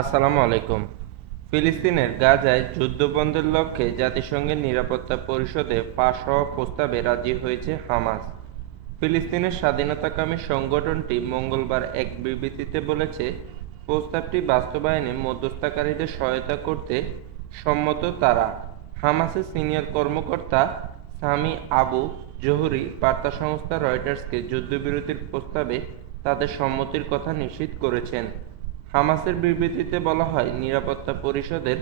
আসসালামু আলাইকুম। ফিলিস্তিনের গাজায় যুদ্ধবন্ধের লক্ষ্যে জাতিসংঘের নিরাপত্তা পরিষদে পাশ হওয়া প্রস্তাবে রাজি হয়েছে হামাস। ফিলিস্তিনের স্বাধীনতাকামী সংগঠনটি মঙ্গলবার এক বিবৃতিতে বলেছে, প্রস্তাবটি বাস্তবায়নে মধ্যস্থতাকারীদের সহায়তা করতে সম্মত তারা। হামাসের সিনিয়র কর্মকর্তা সামি আবু জোহরি বার্তা সংস্থা রয়টার্সকে যুদ্ধবিরতির প্রস্তাবে তাদের সম্মতির কথা নিশ্চিত করেছেন। হামাসের বিবৃতিতে বলা হয়, নিরাপত্তা পরিষদের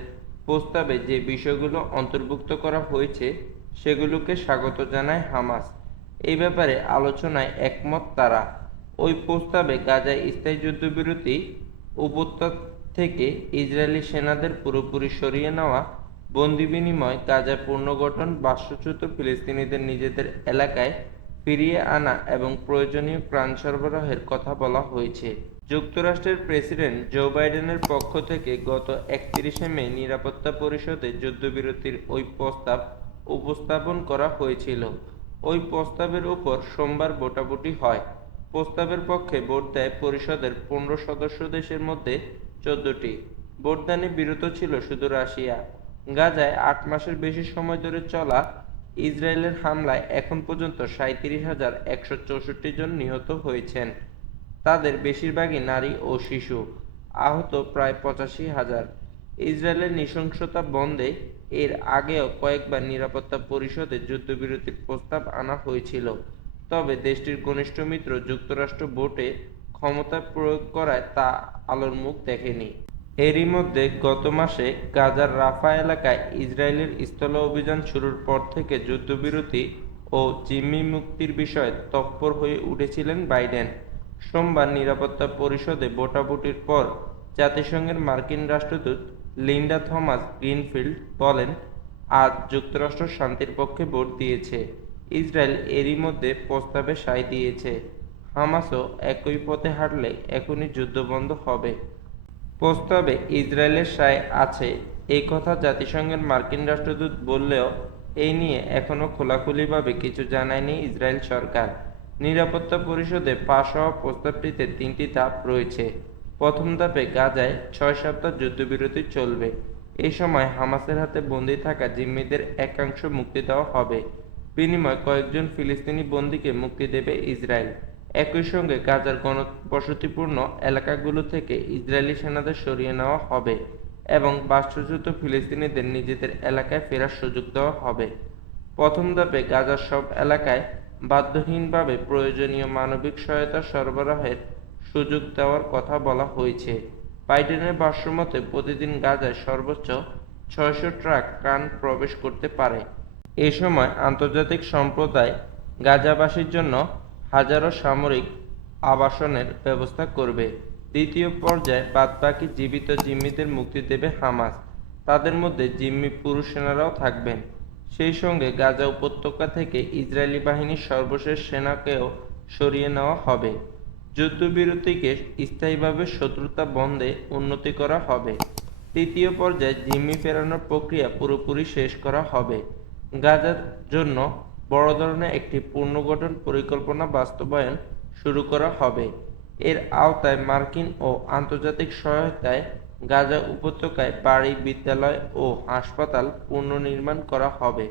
প্রস্তাবে যে বিষয়গুলো অন্তর্ভুক্ত করা হয়েছে সেগুলোকে স্বাগত জানায় হামাস। এই ব্যাপারে আলোচনায় একমত তারা। ওই প্রস্তাবে গাজায় স্থায়ী যুদ্ধবিরতি, উপত্যকা থেকে ইসরায়েলি সেনাদের পুরোপুরি সরিয়ে নেওয়া, বন্দি বিনিময়, গাজায় পুনর্গঠন, বাস্তুচ্যুত ফিলিস্তিনিদের নিজেদের এলাকায় ফিরিয়ে আনা এবং প্রয়োজনীয় ত্রাণ সরবরাহের কথা বলা হয়েছে। যুক্তরাষ্ট্রের প্রেসিডেন্ট জো বাইডেনের পক্ষ থেকে গত 31শে মে নিরাপত্তা পরিষদে যুদ্ধবিরতির ওই প্রস্তাব উপস্থাপন করা হয়েছিল। ওই প্রস্তাবের উপর সোমবার ভোটাভুটি হয়। প্রস্তাবের পক্ষে ভোট দেয় পরিষদের 15 সদস্য দেশের মধ্যে 14টি। ভোটদানে বিরত ছিল শুধু রাশিয়া। গাজায় 8 মাসের বেশি সময় ধরে চলা ইসরায়েলের হামলায় এখন পর্যন্ত 37,164 জন নিহত হয়েছেন। তাদের বেশিরভাগই নারী ও শিশু। আহত প্রায় 85,000। ইসরায়েলের নৃশংসতা বন্ধে এর আগেও কয়েকবার নিরাপত্তা পরিষদে যুদ্ধবিরতির প্রস্তাব আনা হয়েছিল, তবে দেশটির ঘনিষ্ঠ মিত্র যুক্তরাষ্ট্র ভোটে ক্ষমতা প্রয়োগ করায় তা আলোর মুখ দেখেনি। এরই মধ্যে গত মাসে গাজার রাফা এলাকায় ইসরায়েলের স্থল অভিযান শুরুর পর থেকে যুদ্ধবিরতি ও জিম্মি মুক্তির বিষয়ে তৎপর হয়ে উঠেছিলেন বাইডেন। সোমবার নিরাপত্তা পরিষদে ভোটাভুটির পর জাতিসংঘের মার্কিন রাষ্ট্রদূত লিন্ডা থমাস গ্রিনফিল্ড বলেন, আজ যুক্তরাষ্ট্র শান্তির পক্ষে ভোট দিয়েছে। ইসরায়েল এরই মধ্যে প্রস্তাবে সায় দিয়েছে। হামাসও একই পথে হাঁটলে এখনই যুদ্ধ বন্ধ হবে। প্রস্তাবে ইসরায়েলের সায় আছে এই কথা জাতিসংঘের মার্কিন রাষ্ট্রদূত বললেও এই নিয়ে এখনও খোলাখুলিভাবে কিছু জানায়নি ইসরায়েল সরকার। নিরাপত্তা পরিষদে পাশ হওয়া প্রস্তাবটিতে 3টি ধাপ রয়েছে। প্রথম ধাপে গাজায় 6 সপ্তাহ যুদ্ধবিরতি চলবে। এই সময় হামাসের হাতে বন্দী থাকা জিম্মিদের একাংশ মুক্তি দেওয়া হবে। বিনিময়ে কয়েকজন ফিলিস্তিনি বন্দীকে মুক্তি দেবে ইসরায়েল। একই সঙ্গে গাজার ঘনবসতিপূর্ণ এলাকাগুলো থেকে ইসরায়েলি সেনাদের সরিয়ে নেওয়া হবে এবং বাস্তুচ্যুত ফিলিস্তিনিদের নিজেদের এলাকায় ফেরার সুযোগ দেওয়া হবে। প্রথম ধাপে গাজার সব এলাকায় বাধ্যহীনভাবে প্রয়োজনীয় মানবিক সহায়তা সরবরাহের সুযোগ দেওয়ার কথা বলা হয়েছে। বাইডেনের ভাষ্যমতে প্রতিদিন গাজায় সর্বোচ্চ 600 ট্রাক ত্রাণ প্রবেশ করতে পারে। এ সময় আন্তর্জাতিক সম্প্রদায় গাজাবাসীর জন্য হাজারো সামরিক আবাসনের ব্যবস্থা করবে। দ্বিতীয় পর্যায়ে বাদবাকি জীবিত জিম্মিদের মুক্তি দেবে হামাস। তাদের মধ্যে জিম্মি পুরুষ সেনারাও থাকবেন। সেই সঙ্গে গাজা উপত্যকা থেকে ইসরায়েলি বাহিনীর সর্বশেষ সেনাকেও সরিয়ে নেওয়া হবে। যুদ্ধবিরতিকে স্থায়ীভাবে শত্রুতা বন্ধে উন্নতি করা হবে। তৃতীয় পর্যায়ে জিম্মি ফেরানোর প্রক্রিয়া পুরোপুরি শেষ করা হবে। গাজার জন্য বড় ধরনের একটি পুনর্গঠন পরিকল্পনা বাস্তবায়ন শুরু করা হবে। এর আওতায় মার্কিন ও আন্তর্জাতিক সহায়তায় গাজা উপত্যকায় বাড়ি, বিদ্যালয় ও হাসপাতাল পুনর্নির্মাণ করা হবে।